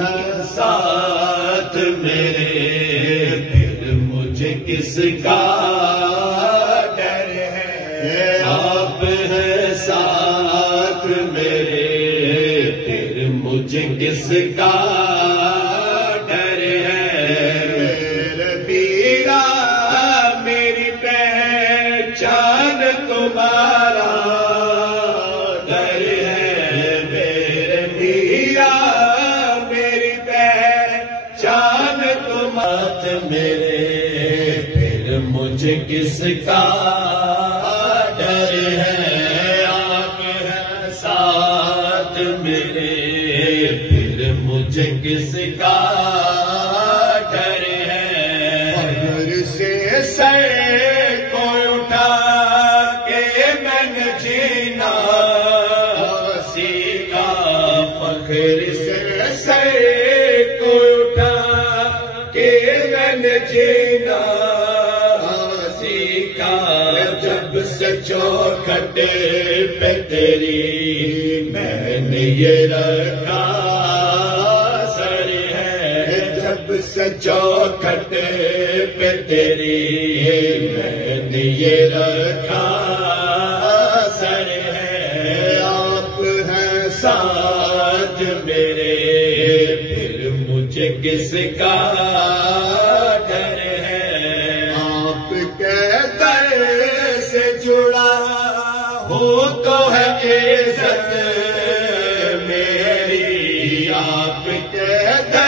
ہیں ساتھ میرے، پھر مجھے کس کا ڈر ہے؟ آپ ہیں ساتھ میرے، پھر مجھے کس کا ڈر ہے؟ میرے پیرا میری پہچان تمہارا ڈر ہے، میرے پیرا میری پہچان تمہارا میرے، پھر مجھے کس کا ڈر ہے؟ آپ ہیں ساتھ میرے، پھر مجھے کس کا ڈر ہے؟ فخر سے سر کو اٹھا کے میں نے جینا سیکھا، فخر سے سر کو اٹھا کے میں نے جینا سیکھا، جب سے چوکھٹ پہ تیری میں نے یہ رکھا سر ہے، جب سے چوکھٹ پہ تیری میں نے یہ رکھا سر ہے۔ آپ ہیں ساتھ میرے، پھر مجھے کس کا ڈر ہے؟ آپ کے در سے جڑا ہو تو ہے عزت میری، آپ کے در